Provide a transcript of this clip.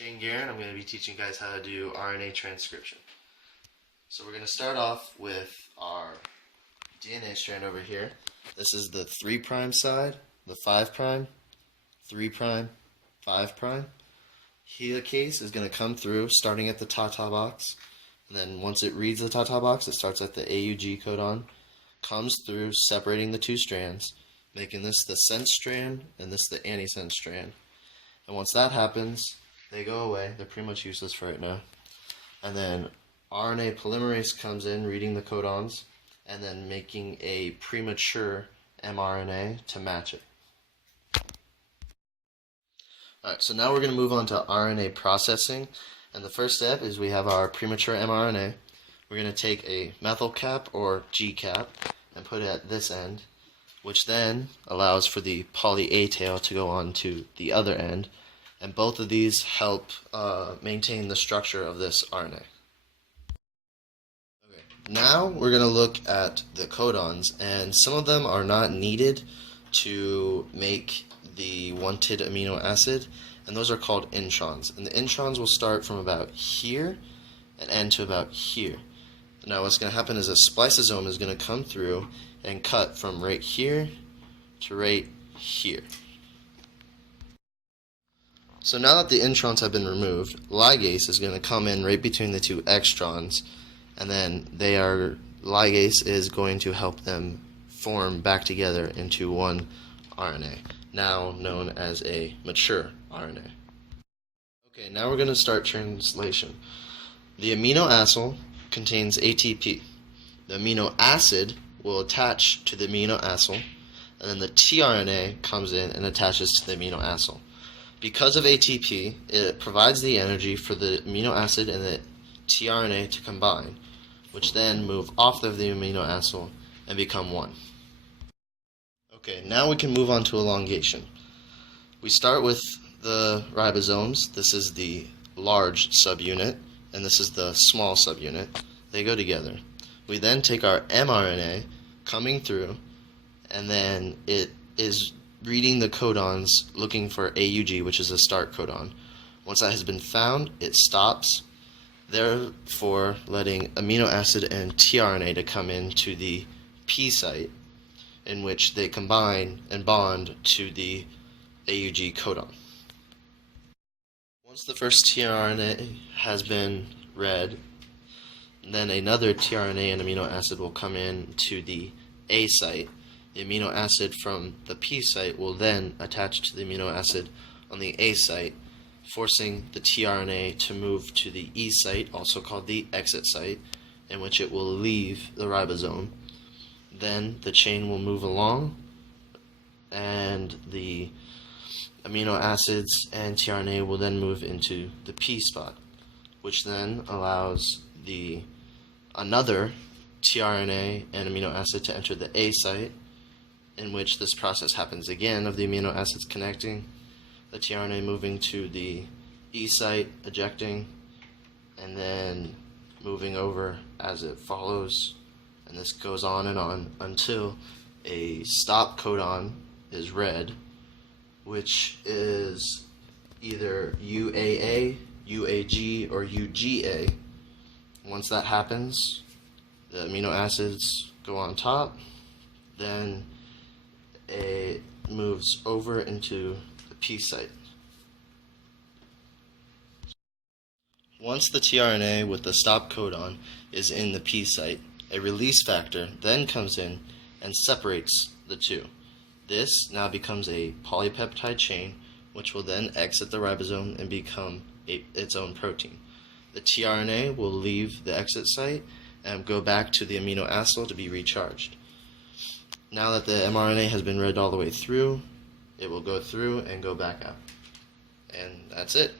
name's Garon. I'm going to be teaching you guys how to do RNA transcription. So we're going to start off with our DNA strand over here. This is the 3' side, the 5', 3', 5'. Helicase is going to come through starting at the ta-ta box. And then once it reads the ta-ta box, it starts at the AUG codon, comes through separating the two strands, making this the sense strand and this the antisense strand. And once that happens, they go away. They're pretty much useless for right now. And then RNA polymerase comes in, reading the codons, and then making a premature mRNA to match it. Alright, so now we're going to move on to RNA processing. And the first step is we have our premature mRNA. We're going to take a methyl cap or G cap and put it at this end, which then allows for the poly A tail to go on to the other end. And both of these help maintain the structure of this RNA. Okay, now we're going to look at the codons, and some of them are not needed to make the wanted amino acid, and those are called introns. And the introns will start from about here and end to about here. Now what's going to happen is a spliceosome is going to come through and cut from right here to right here. So now that the introns have been removed, ligase is going to come in right between the two extrons, and then ligase is going to help them form back together into one RNA, now known as a mature RNA. Okay, now we're going to start translation. The amino acid contains ATP. The amino acid will attach to the amino acid, and then the tRNA comes in and attaches to the amino acid. Because of ATP, it provides the energy for the amino acid and the tRNA to combine, which then move off of the amino acid and become one. Okay, now we can move on to elongation. We start with the ribosomes. This is the large subunit, and this is the small subunit. They go together. We then take our mRNA coming through, and then it is reading the codons looking for AUG, which is a start codon. Once that has been found, it stops, therefore letting amino acid and tRNA to come into the P site, in which they combine and bond to the AUG codon. Once the first tRNA has been read, then another tRNA and amino acid will come in to the A site. The amino acid from the P site will then attach to the amino acid on the A site, forcing the tRNA to move to the E site, also called the exit site, in which it will leave the ribosome. Then the chain will move along, and the amino acids and tRNA will then move into the P spot, which then allows another tRNA and amino acid to enter the A site, in which this process happens again of the amino acids connecting, the tRNA moving to the E site, ejecting, and then moving over as it follows, and this goes on until a stop codon is read, which is either UAA, UAG, or UGA. Once that happens, the amino acids go on top, then it moves over into the P site. Once the tRNA with the stop codon is in the P site, a release factor then comes in and separates the two. This now becomes a polypeptide chain, which will then exit the ribosome and become its own protein. The tRNA will leave the exit site and go back to the amino acid to be recharged. Now that the mRNA has been read all the way through, it will go through and go back out. And that's it.